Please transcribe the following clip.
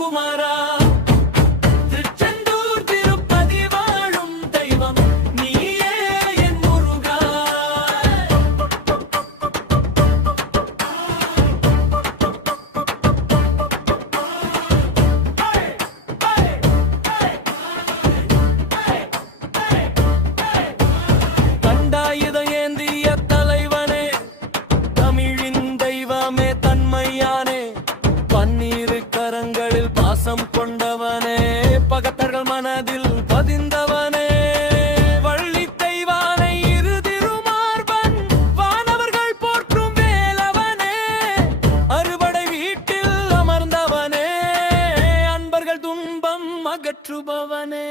குமரா திருச்செந்தூர் திருப்பதி வாழும் தெய்வம் நீயே என் முருகா. தண்டாயுதம் ஏந்திய தலைவனே, தமிழின் தெய்வமே, தன்மையானே, பன்னீரு கரங்களில் பாசம் கொண்டவனே, பகத்தர்கள் மனதில் பதிந்தவனே, வள்ளி தெய்வானை இரு திருமார்பன், வானவர்கள் போற்றும் வேலவனே, அறுபடை வீட்டில் அமர்ந்தவனே, அன்பர்கள் துன்பம் அகற்றுபவனே.